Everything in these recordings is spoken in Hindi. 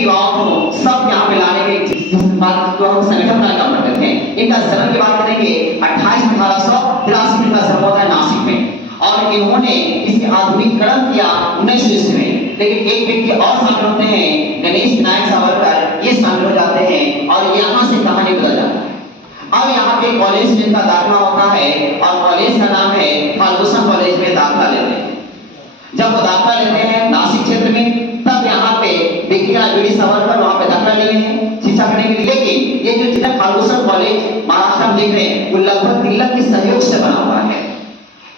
भी युवाओं को सब यहाँ पे लाने के बात को हम संगठन का काम करते थे। इनका जन्म की बात करेंगे 28/1883 में इनका जन्म होता है नासिक में, और इन्होंने इसे आधुनिकीकरण किया 1900 ईस्वी में। लेकिन एक व्यक्ति और शामिल होते हैं, गणेश विनायक सावरकर, ये शामिल हो जाते हैं और यहाँ से कहानी बदल जाती है। अब यहाँ पे कॉलेज में इनका दाखिला होता है और कॉलेज का नाम है फर्गुसन कॉलेज में दाखिला लेते हैं। जब वो दाखिला लेते हैं नासिक क्षेत्र में, तब यहाँ पे विज्ञान वीडी सावरकर वहाँ पे दाखिला लिए हैं शिक्षा करने के लिए। लेकिन ये जो जितना फर्गुसन कॉलेज महाराष्ट्र में देख रहे हैं, वो लगभग तिलक के सहयोग से बना हुआ है।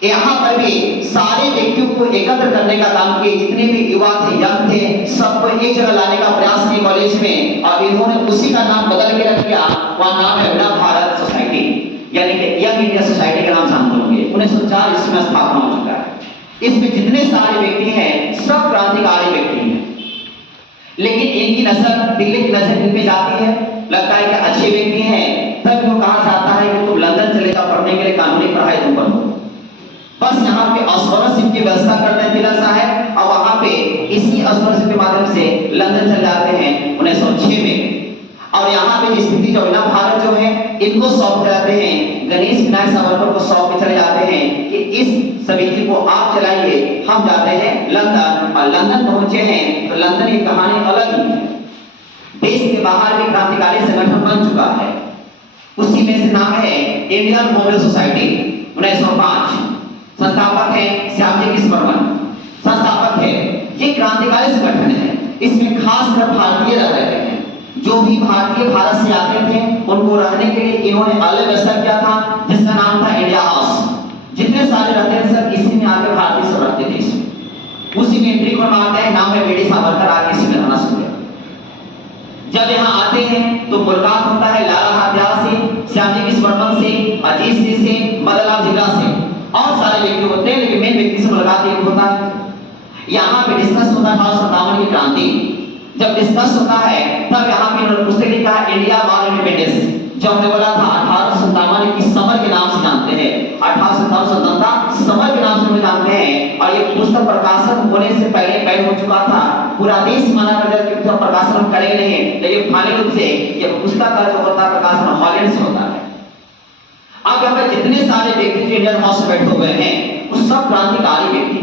यहाँ पर भी सारे व्यक्तियों को एकत्र करने का काम किए, जितने भी युवा थे, यंग थे, सबको एक जगह लाने का प्रयास किया कॉलेज में, और इन्होंने उसी का नाम बदल के रख दिया। वह नाम है नव भारत सोसाइटी, यानी कि यंग इंडिया सोसाइटी का नाम जानते होंगे। 1904 ईस्वी में स्थापना हो चुका है। इसमें जितने सारे व्यक्ति हैं सब क्रांतिकारी व्यक्ति हैं, लेकिन इनकी नजर, दिल्ली की नजर इन पे जाती है। लगता है कि अच्छे व्यक्ति हैं, तब वो कहा जाता है कि तुम लंदन चले जाओ पढ़ने के लिए, कानूनी पढ़ाई तुम पढ़ो। बस यहाँ पे स्कॉलरशिप की व्यवस्था करते हैं तिलक साहब, और वहां पे इसी स्कॉलरशिप के माध्यम से लंदन चले जाते हैं 1906 में। और यहाँ पे स्थिति जो है ना, भारत जो है इनको सौंप जाते हैं, गणेश विनायक सावरकर को सौंप के चले जाते हैं कि इस समिति को आप चलाइए, हम जाते हैं लंदन। और लंदन पहुंचे हैं तो लंदन की कहानी अलग ही है। देश के बाहर भी क्रांतिकारी संगठन बन चुका है, उसी में से नाम है इंडियन कांग्रेस सोसाइटी। 1905 संस्थापक है श्यामजी कृष्ण वर्मन, संस्थापक है। ये क्रांतिकारी संगठन है, इसमें खास कर भारतीय रह रहे हैं। जो भी भारतीय भारत से आते थे उनको रहने के लिए इन्होंने अलग व्यवस्था किया था, जिसका नाम था इंडिया हाउस। जितने सारे रहते थे सब इसी में आके भारतीय सब रहते थे इसमें। उसी में एंट्री करवाते हैं, नाम है वीडी सावरकर, आके इसी में रहना शुरू किया। जब यहाँ आते हैं तो मुलाकात होता है लाला हरदयाल से, श्यामजी कृष्ण वर्मन से, अजीत सिंह से, मदनलाल धिंगरा से, और सारे व्यक्ति होते हैं, लेकिन मेन व्यक्ति से मुलाकात एक होता है। यहाँ पे डिस्कस होता है 1857 की क्रांति। जब डिस्कस होता है तब यहाँ पे उन्होंने पुस्तक लिखा इंडिया वॉर इंडिपेंडेंस, जो हमने बोला था 1857 की समर के नाम से जानते हैं। 1857 स्वतंत्रता समर के नाम से हम जानते हैं। और ये पुस्तक प्रकाशन होने से पहले बैन हो चुका था। पूरा देश माना करता कि पुस्तक प्रकाशन हम करेंगे नहीं, लेकिन फाइनल रूप से ये पुस्तक का जो होता है प्रकाशन हॉलैंड से होता है। अब यहाँ पे जितने सारे व्यक्ति जो इंडियन हाउस में बैठे हुए हैं वो सब क्रांतिकारी व्यक्ति।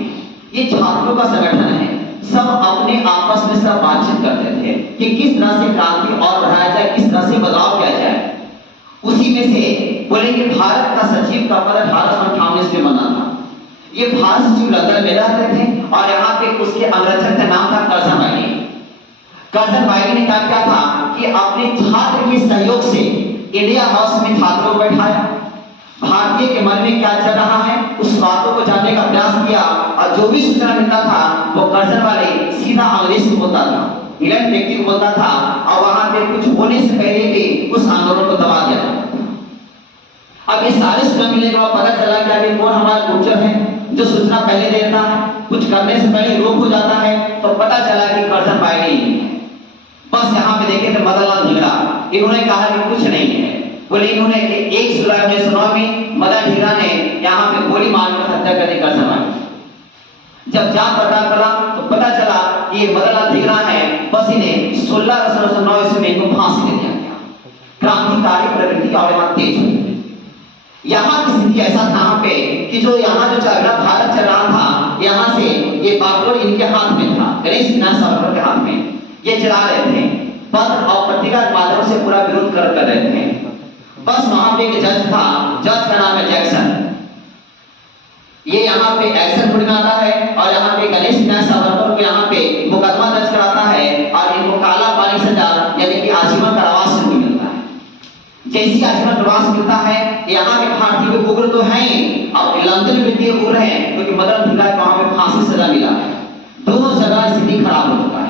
ये छात्रों का संगठन है, सब अपने आपस में सब बातचीत करते थे कि किस तरह से क्रांति और बढ़ाया जाए, किस तरह से बदलाव किया जाए। उसी में से बोलेंगे भारत का सचिव का पद 1858 में बना था। ये भारत सचिव लंदन में रहते थे और यहाँ पे उसके अंगरक्षक का नाम था कर्जन बाई। कर्जन बाई ने क्या किया था कि अपने छात्र के सहयोग से इंडिया हाउस में छात्रों को बैठाया, भारतीय के मन में क्या चल रहा है उस बातों को जानने का प्रयास किया, और जो भी सूचना मिलता था वो कर्जन वाले सीधा अंग्रेज को बोलता था, इंग्लैंड व्यक्ति को बोलता था, और वहां पे कुछ होने से पहले भी उस आंदोलन को दबा दिया जाता था। अब ये सारे सूचना मिलने के बाद पता चला कि आगे कौन हमारा गुप्तचर है जो सूचना पहले दे देता है, कुछ करने से पहले रोक हो जाता है। तो पता चला कि कर्जन बाई नहीं है। बस यहाँ पे देखे थे मदनलाल धिंगरा, इन्होंने कहा कि कुछ नहीं है। बोले इन्होंने 1 जुलाई 1909 में मदन धिंगरा ने यहाँ पे गोली मारकर हत्या कर दी कर्जन बाई। जब जांच पड़ताल करा तो पता चला कि ये मदनलाल धिंगरा है। बस इन्हें 16 अगस्त 1909 ईस्वी में इनको फांसी दे दिया गया। क्रांतिकारी प्रवृत्ति और यहाँ तेज हुई। यहाँ की स्थिति ऐसा था पे कि जो यहाँ जो चल रहा भारत चल रहा था, यहाँ से ये बागडोर इनके हाथ में था, गणेश विनायक सावरकर के हाथ में। ये चला रहे थे, पत्र और पत्रिका के माध्यम से पूरा विरोध कर रहे थे। बस वहां पे एक जज था, जज का नाम है जैक्सन। ये यहाँ पे एक्शन खुद में आता है और यहाँ पे गणेश विनायक सावरकर को यहाँ पे मुकदमा दर्ज कराता है और इनको काला पानी सजा यानी कि आजीवन कारावास से मिलता है। जैसी आजीवन कारावास मिलता है, यहाँ के भारतीय को उग्र तो है और लंदन में भी उग्र है, क्योंकि मदन धिंगरा को वहां पे फांसी सजा मिला है। दोनों जगह स्थिति खराब हो चुका है।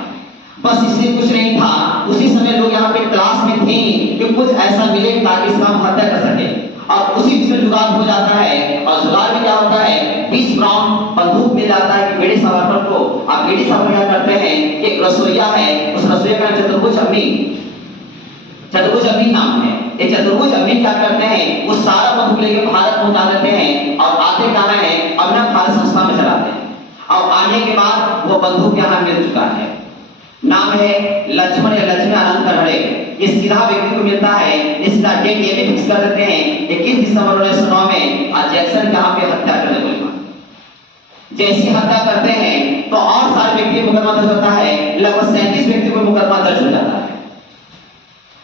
बस इससे कुछ नहीं था, उसी समय लोग यहाँ पे तलाश में थे कि कुछ ऐसा मिले ताकि इसका हम हत्या कर सके, और उसी बीच में जुगाड़ हो जाता है। और जुगाड़ में क्या होता है, 20 राउंड बंदूक मिल जाता है कि वीडी सावरकर को। अब वीडी सावरकर क्या करते हैं कि एक रसोईया है, उस रसोईया का चतुर्भुज अमीन नाम है। ये चतुर्भुज अमीन क्या करते हैं, वो सारा बंदूक लेके भारत पहुंचा देते हैं और आते कहाँ है, अपना भारत संस्था में चलाते हैं। और आने के बाद वो बंदूक यहाँ मिल चुका है। नाम है लक्ष्मण या लक्ष्मी आनंद कन्हड़े। ये सीधा व्यक्ति को मिलता है। इसका डेट ये भी फिक्स कर देते हैं 21 दिसंबर 1909 में जैक्सन यहाँ पे हत्या कर देते हैं। जैसी हत्या करते हैं तो और सारे व्यक्ति को मुकदमा दर्ज होता है। लगभग 37 व्यक्ति को मुकदमा दर्ज हो जाता है।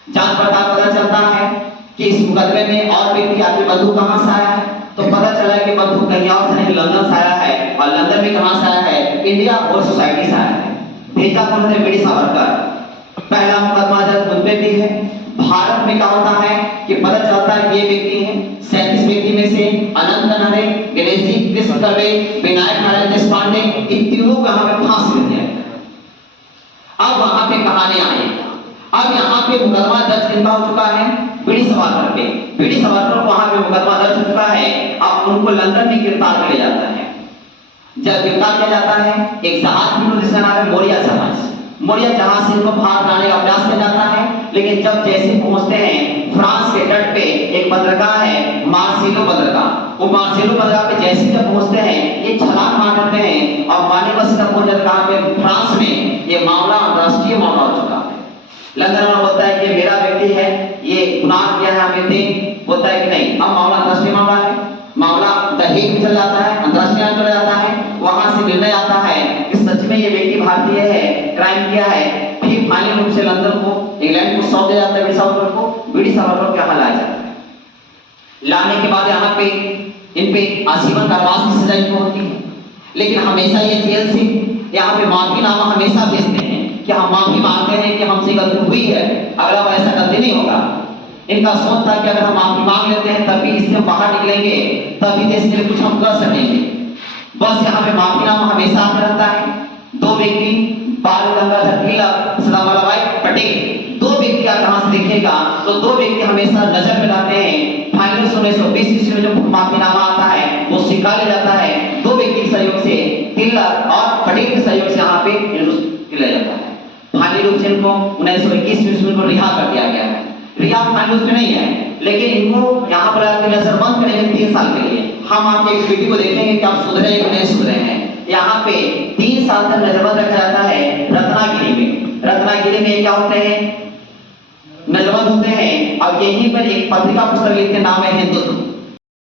जांच पड़ताल पता चलता है कि इस मुकदमे में और व्यक्ति आपके बंधु कहां से आया है, तो पता चला कि बंधु कहीं और से नहीं लंदन से आया है। और लंदन में कहां से आया है? इंडिया और सोसाइटी से आया है। भेजा उन्होंने वीर सावरकर। पहला मुकदमा जब उन पे भी है। भारत में क्या होता है कि पता चलता है कि ये व्यक्ति है 37 व्यक्ति में से अनंत कन्हड़े, गणेश जी, कृष्ण कर्वे, विनायक नारायण देशपांडे, इन तीनों को यहाँ पे फांसी मिल जाएगा। अब वहां पे कहानी आई। अब यहाँ पे मुकदमा दर्ज कितना हो चुका है? बीडी सावरकर पे। बीडी सावरकर को वहां पे मुकदमा दर्ज हो चुका है। अब उनको लंदन में गिरफ्तार किया जाता है। जब गिरफ्तार किया जाता है एक जहाज में, जिसका नाम है मोरिया जहाज। मोरिया जहाज से इनको भारत लाने का प्रयास किया जाता है। लेकिन जब जैसे पहुंचते हैं फ्रांस के तट पे एक बंदरगाह है मार्सेलो बंदरगाह। वो मार्सेलो बंदरगाह पे जैसे जब पहुंचते हैं ये छलांग मार देते हैं और माने बस तक पहुंच जाता है फ्रांस में। ये मामला अंतरराष्ट्रीय मामला हो चुका है। लंदन में बोलता है कि मेरा व्यक्ति है, ये गुनाह किया है, हमें दे। बोलता है कि नहीं, अब मामला अंतरराष्ट्रीय मामला है। मामला दहेज में चला जाता है, अंतरराष्ट्रीय चला जाता है। वहां से निर्णय आता है कि सच में ये व्यक्ति भारतीय है, क्राइम किया है। फिर फाइनल रूप से लंदन को, इंग्लैंड को सौंप दिया जाता है बीडी सावरकर को। बीडी सावरकर को यहाँ लाया जाता है। लाने के बाद यहाँ पे इन पे आजीवन कारावास की सजा इनको होती है। लेकिन हमेशा ये जेल से यहाँ पे माफीनामा हमेशा भेजते हैं कि हम माफी मांगते हैं कि हमसे गलती हुई है, अगला बार ऐसा गलती नहीं होगा। इनका सोच था कि अगर हम माफी मांग लेते हैं तभी इससे बाहर निकलेंगे, तभी देश के लिए कुछ हम कर सकेंगे। बस यहाँ पे माफीनामा हमेशा आते रहता है। दो व्यक्ति बाल गंगाधर तिलक, सरदार वल्लभ भाई पटेल, दो व्यक्ति आप कहां से देखिएगा तो दो व्यक्ति हमेशा नजर में लाते हैं। फाइनल 1920 ईस्वी में जो माफीनामा आता है वो स्वीकार लिया जाता है। दो व्यक्ति के सहयोग से, तिलक और पटेल के सहयोग से यहाँ पे लिया जाता है। फाइनल रूप से इनको 1921 ईस्वी में रिहा कर दिया गया है। रिहा फाइनल में नहीं है, लेकिन इनको यहाँ पर नजरबंद करेंगे 3 साल के लिए। हम आपके एक वीडियो को देखेंगे कि आप सुधरे हैं कि नहीं सुधरे हैं। यहाँ पे 3 साल तक नजरबंद रखा जाता है रत्नागिरी में। रत्नागिरी में क्या होते हैं? नजरबंद होते हैं। अब यहीं पर एक पत्रिका पुस्तक लिखते, नाम है हिंदुत्व।